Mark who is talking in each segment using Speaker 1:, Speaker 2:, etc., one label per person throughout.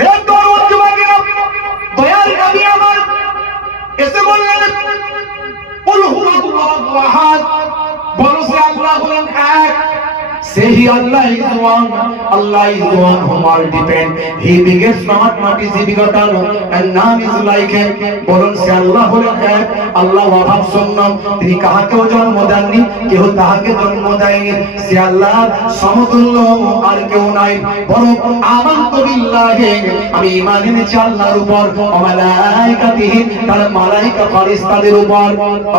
Speaker 1: হে তরুণ যুবকেরা দয়াল নবী আমার। এসে বললেন কুল হুয়াল্লাহু আহাদ। বলো সে Say he Allah is one, Allah is one whom all depend. He begets not is he begotten, and সে আল্লাহ হলেন এক, আল্লাহ অভাব শূন্য, তিনি কাহাকেও জন্ম দেননি, কেউ তাহাকে জন্ম দেয়নি। সে আল্লাহ সমতুল্য আর কেউ নাই। বরং আমান্ত বিল্লাহি, আমি ঈমান এনেছি আল্লাহর উপর, ও মালাইকাতিহি, তার মালাইকা ফারিস্তাদের উপর, ও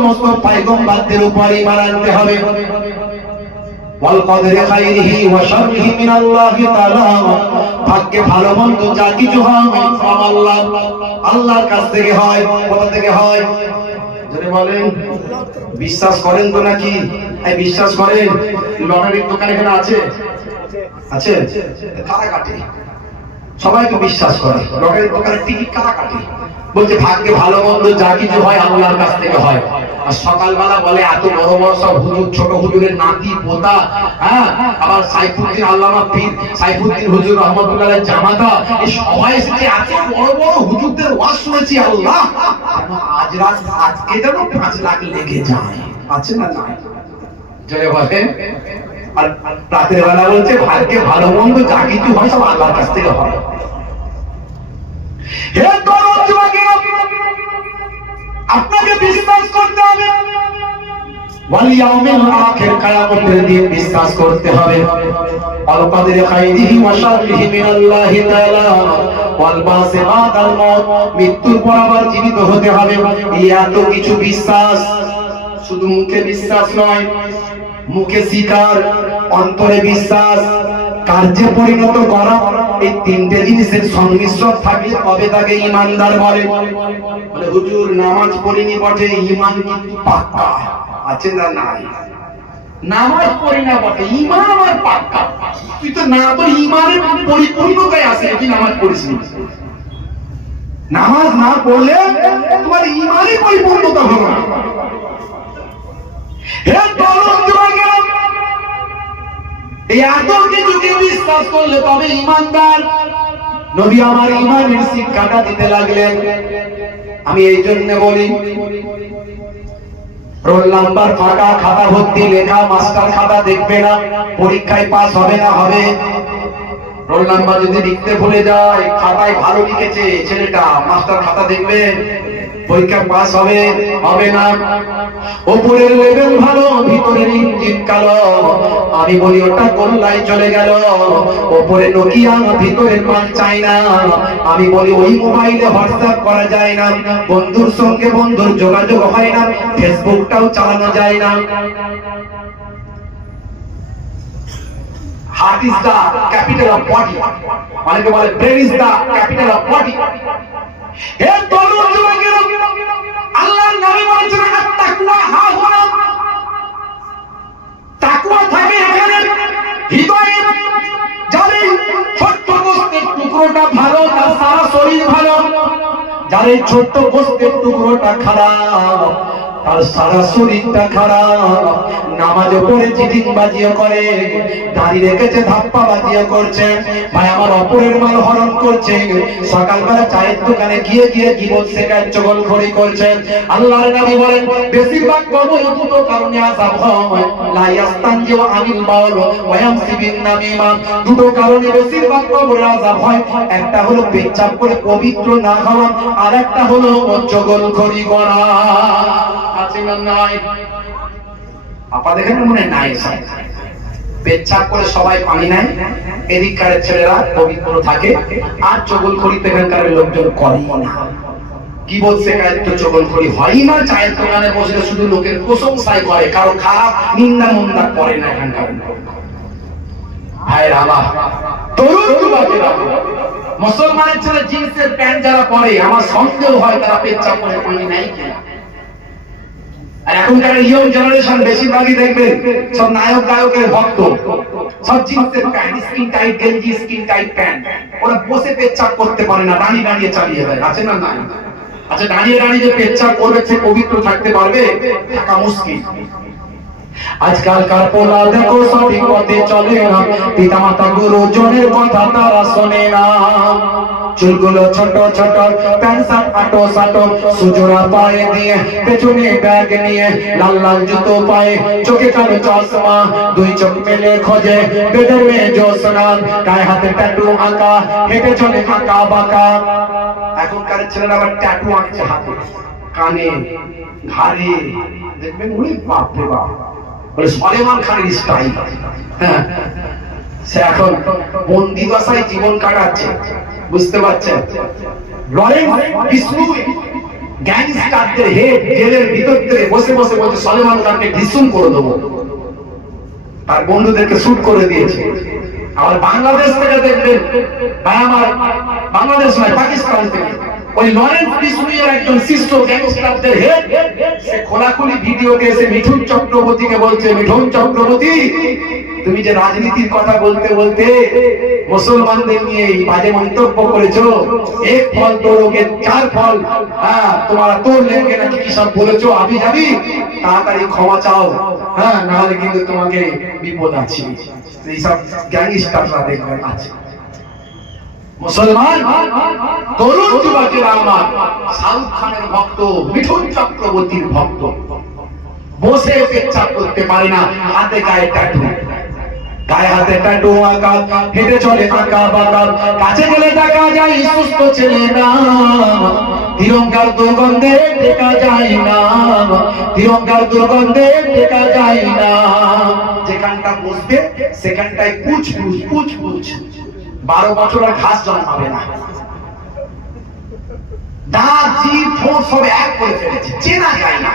Speaker 1: সমস্ত পয়গম্বরদের উপর ঈমান আনতে হবে। বিশ্বাস করেন তো নাকি? বিশ্বাস করেন, লটারির দোকান এখানে আছে? আছে? কারা কাটে সবাই তো বিশ্বাস করে, লটারির দোকানে টিকিট কাটা কাটে বলছে, ভাগ্যে ভালো মন্দ যা কিছু হয় আল্লাহর কাছ থেকে হয়। আর সকালবেলা বলে, এত বড় বড় সব হুজুর, ছোট হুজুরের নাতি, পোতা হ্যাঁ? আবার সাইফুদ্দিন আল্লামা পীর, সাইফুদ্দিন হুজুর রহমতুল্লাহ জামাতা, এই সবাই এসেছে, এত বড় বড় হুজুরদের ওয়াজ শুনেছি, আল্লাহ! আজ রাত, আজকে যেন পাঁচ লাখ লেগে যায়। আছে না নাই? জয় বলেন আর রাতের বেলা বলছে, ভাগ্যে ভালো মন্দ যা কিছু হয় সব আল্লাহর কাছ থেকে হয়। বিশ্বাস করতে হবে। মৃত্যুর পর আবার জীবিত হতে হবে। এত কিছু বিশ্বাস শুধু মুখে বিশ্বাস নয়, মুখে স্বীকার, অন্তরে বিশ্বাস। কার্যে পরিণত করা এই তিনটে জিনিসের সংমিশ্রণ থাকলে তবে তাকে ইমানদার বলে। হুজুর, নামাজ পড়িনি বটে, ইমান কিন্তু পাক্কা? আছে না নাই? নামাজ পড়ি না বটে, ইমান আমার পাক্কা। তুই তো না তো ইমানের পরিপূর্ণতায় আছে তুই নামাজ পড়িস নামাজ না পড়লে তোমার ইমানই পরিপূর্ণতা হলো না। হে এই এত কিছুকে বিশ্বাস করলে তবে ইমানদার। নবী আমার ইমানের শিক্ষাটা দিতে লাগলেন। আমি এই জন্য বলি, রোল নাম্বার ফাঁকা, খাতা ভর্তি, লেখা, মাস্টার খাতা দেখবে না, পরীক্ষায় পাস হবে না, হবে। রোল নাম্বার যদি লিখতে ভুলে যায়, খাতায় ভালো লিখেছে, ছেলেটা, মাস্টার খাতা দেখবে, পরীক্ষা পাস হবে হবে না। উপরের লেভেল ভালো ভিতরের ইঞ্জিন কালো। আমি বলি, ওটা গোল্লাই চলে গেল। উপরে নোকিয়া, ভিতরে মাল চাই না আমি বলি, ওই মোবাইলে হোয়াটসঅ্যাপ করা যায় না। বন্ধুর সঙ্গে বন্ধুর যোগাযোগ হয় না। ফেসবুকটাও চালানো যায় না। Heart is the capital of body অনেকে বলে brain is the capital of body হে তরুণ যুবকেরা, আল্লাহর নবী বলেছেন আত্তাকওয়া হা হুনা তাকওয়া থাকে এখানে হৃদয়ে যার ছোট্ট গোষ্ঠীর টুকরোটা ভালো, তার সারা শরীর ভালো, যাদের ছোট্ট গোষ্ঠীর টুকরোটা খারাপ তার সারা শরীরটা খারাপ। নামাজে পড়ে চিটিং বাজিয়ে করে দাঁড়িয়ে রেখেছে, ধাপ্পা বাজিয়ে করছে। ভাই, আমার অপরের মাল হরণ করছে। সকালবেলা চায়ের দোকানে গিয়ে গিয়ে জীবন শেখার চগল ঘড়ি করছে। আল্লাহর নবী বলেন, বেশিরভাগ কর্ম এই দুটো কারণে নামিমা। দুটো কারণে বেশিরভাগ একটা হলো পেচ্ছাপ করে পবিত্র না হওয়া, আর একটা হলো চগল ঘড়ি করা। শুধু লোকের করে। কারও খারাপ নিন্দা মন্দা করে না এখানকার ভাইয়ের যুবকেরা মুসলমানের ছেলে জিন্সের প্যান্ট যারা পরে, আমার সন্দেহ হয় তারা করে এখনকার ইয়ং জেনারেশন বেশিরভাগই দেখবেন সব নায়ক গায়কের ভক্ত। সব জিন্সের প্যান্ট স্কিন টাইট গেঞ্জি স্কিন টাইট প্যান্ট ওরা বসে পেচ্ছাপ করতে পারে না দাঁড়িয়ে দাঁড়িয়ে চালিয়ে দেয় আছে না নাই? আচ্ছা দাঁড়িয়ে দাঁড়িয়ে যে পেচ্ছাপ করবে, সে পবিত্র থাকতে পারবে, থাকা মুশকিল। আজকালকার পোলা দেখো, সঠিক পথে চলে না। পিতা মাতা গুরুজনের কথা তারা শোনে না। চুলগুলো ছোট ছোট প্যান্ট শার্ট আটো সাটো, সুজোড়া পায়ে দিয়ে পেছনে ব্যাগ নিয়ে, লাল লাল জুতো পায়ে, চোখে কালো চশমা, দুই চোখ মেলে খোঁজে, বেদের মেয়ে জোসনা গায়ে হাতে ট্যাটু আঁকা, হেঁটে চলে আঁকা বাঁকা। এখনকার ছেলেরা আবার ট্যাটু আঁকছে হাতে, কানে, ঘাড়ে, দেখবেন ওই বাপ রে বাপ। বলে সলেমান খানের স্টাইল হ্যাঁ সে এখন বন্দি দশায় জীবন কাটাচ্ছে। বুঝতে পারছেন? গ্যাংস্টারদের হেড জেলের ভিতর থেকে বসে বসে সলেমান খানকে করে দেবো। তার বন্ধুদেরকে শুট করে দিয়েছে। আবার বাংলাদেশ থেকে দেখবেন আমার বাংলাদেশ নয়, পাকিস্তান থেকে। ওই লরেন্স বিষ্ণুয়ের একজন শিষ্য গ্যাংস্টারদের হেড সে খোলাখুলি ভিডিওতে এসে মিঠুন চক্রবর্তীকে বলছে, মিঠুন চক্রবর্তী তুমি যে রাজনীতির কথা বলতে বলতে মুসলমানদের নিয়ে এই বাজে মন্তব্য করেছ, এক ফল তোরোগে চার ফল। হ্যাঁ তোমার তোর লেগে নাকি কি সব বলেছ? আমি যাবি তাড়াতাড়ি ক্ষমা চাও। হ্যাঁ নাহলে কিন্তু তোমাকে বিপদ আছে। এইসব গ্যাংস্টাররা দেখবেন আছে মুসলমান, তরুণ যুবকেরা আমার, শাহরুখ খানের ভক্ত, মিঠুন চক্রবর্তীর ভক্ত। বসে পেচ্ছাপ করতে পারে না, হাতে গায়ে ট্যাটু গায়ে হাতে ট্যাটু আঁকা, হেঁটে চলে আঁকা কাছে গেলে দেখা যায় সুস্থ ছেলে না। তিরঙ্গার দুর্গন্ধে যায় না। তিরঙ্গার দুর্গন্ধে যায় না। যেখানটা সেখানটায় পুছ পুছ পুছ পুছ বারো বছর আর ঘাস জন্মাবে না। দাঁত, জিভ, ঠোঁট সব এক করে ফেলেছে। চেনা যায় না।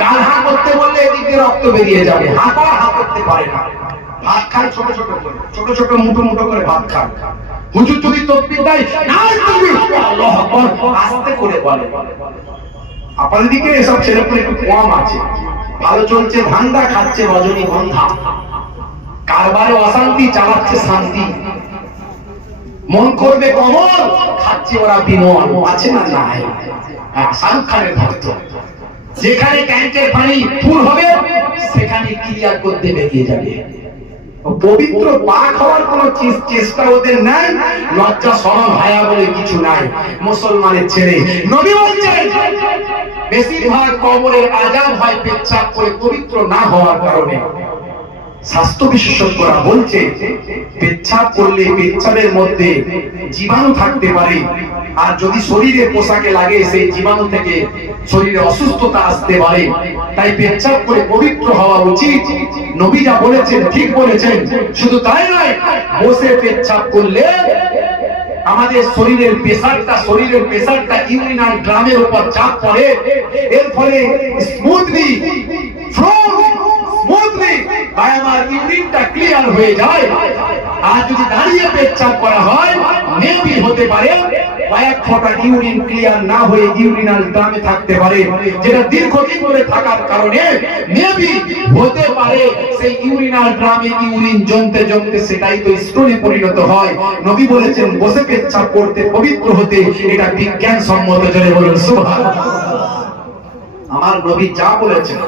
Speaker 1: গাল হা করতে বললে এদিক রক্ত বেরিয়ে যাবে। হা করতে পারে খায় ছোট ছোট করে ছোট ছোট মুঠো মুঠো করে ভাত খায় হুজুর যদি তকবির দেয় আস্তে করে বলে। আপনাদের দিকে এসব ছেলেপুলে একটু কম আছে। ভালো চলছে ধান্দা খাচ্ছে রজনীগন্ধা কারবারে অশান্তি চালাচ্ছে শান্তি। মন করবে কমল খাচ্ছে ওরা বিমল। আছে না নাই? হ্যাঁ, শাহরুখ খানের ভক্ত। যেখানে ট্যাঙ্কের পানি ফুল হবে সেখানে ক্লিয়ার করতে বেরিয়ে যাবে। পবিত্র পাক হওয়ার কোন চেষ্টা ওদের নাই, লজ্জা সরম হায়া বলে কিছু নাই। মুসলমানের ছেলে। নবী বলছেন, বেশিরভাগ কবরের আজাব হয় পেচ্ছাপ করে পবিত্র না হওয়ার কারণে। স্বাস্থ্য বিশেষজ্ঞরা বলছে, পেচ্ছাপ করলে পেচ্ছাপের মধ্যে জীবাণু থাকতে পারে। আর যদি শরীরে পোশাকে লাগে, সেই জীবাণু থেকে শরীরে অসুস্থতা আসতে পারে। তাই পেচ্ছাপ করে পবিত্র হওয়া উচিত। নবী যা বলেছেন, ঠিক বলেছেন, শুধু তাই নয়, বসে পেচ্ছাপ করলে আমাদের শরীরের প্রেসারটা শরীরের প্রেসারটা ইউরিনাল ড্রামের উপর চাপ পড়ে। এর ফলে স্মুথলি স্মুথলি তাই আমার ইউরিনটা ক্লিয়ার হয়ে যায়। আর যদি দাঁড়িয়ে পেচ্ছাপ করা হয় মেবি হতে পারে ইউরিন ক্লিয়ার না হয়ে ইউরিনাল ড্রামে থাকতে পারে, যেটা দীর্ঘদিন ধরে থাকার কারণে মেবি হতে পারে সেই ইউরিনাল ড্রামে ইউরিন জমতে জমতে সেটাই তো স্টোনে পরিণত হয়। নবী বলেছেন, বসে পেচ্ছাপ করতে পবিত্র হতে এটা বিজ্ঞান সম্মত জনে বলুন, সুবহানাল্লাহ। আমার নবী যা বলেছেন